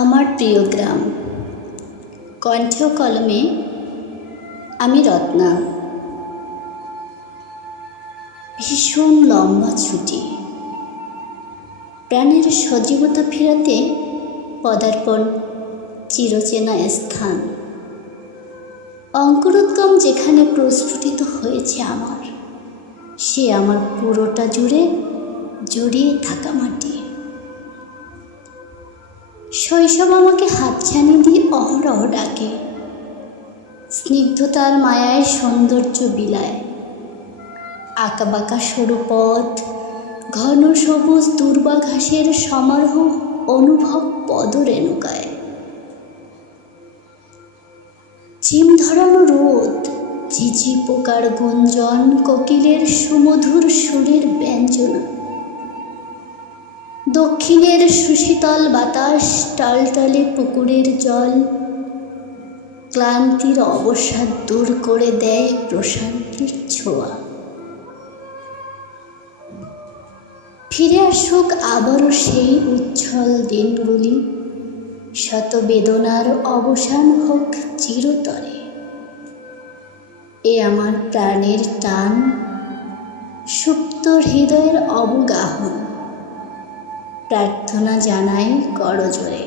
আমার প্রিয় গ্রাম। কণ্ঠ কলমে আমি রত্না। ভীষণ লম্বা ছুটি, প্রাণের সজীবতা ফেরাতে পদার্পণ চিরচেনা স্থান। অঙ্কুরোদ্গম যেখানে প্রস্ফুটিত হয়েছে আমার, সে আমার পুরোটা জুড়ে জড়িয়ে থাকা মাটি। শৈশব আমাকে হাতছানি দিয়ে অহরহ ডাকে, স্নিগ্ধতার মায়ায় সৌন্দর্য বিলায়। আঁকাবাঁকা সরু পথ, ঘন সবুজ দুর্বা ঘাসের সমারোহ অনুভব পদরেণুকায়। ঝিম ধরানো রোদ, ঝিঝি পোকার গুঞ্জন, কোকিলের সুমধুর সুরের ব্যঞ্জনা। দক্ষিণের সুশীতল বাতাস, টলটলে পুকুরের জল ক্লান্তির অবসাদ দূর করে দেয় প্রশান্তির ছোঁয়া। ফিরে আসুক আবারও সেই উচ্ছল দিনগুলি, শত বেদনার অবসান হোক চিরতরে। এ আমার প্রাণের টান, সুপ্ত হৃদয়ের অবগাহন, প্রার্থনা জানাই করজোড়ে।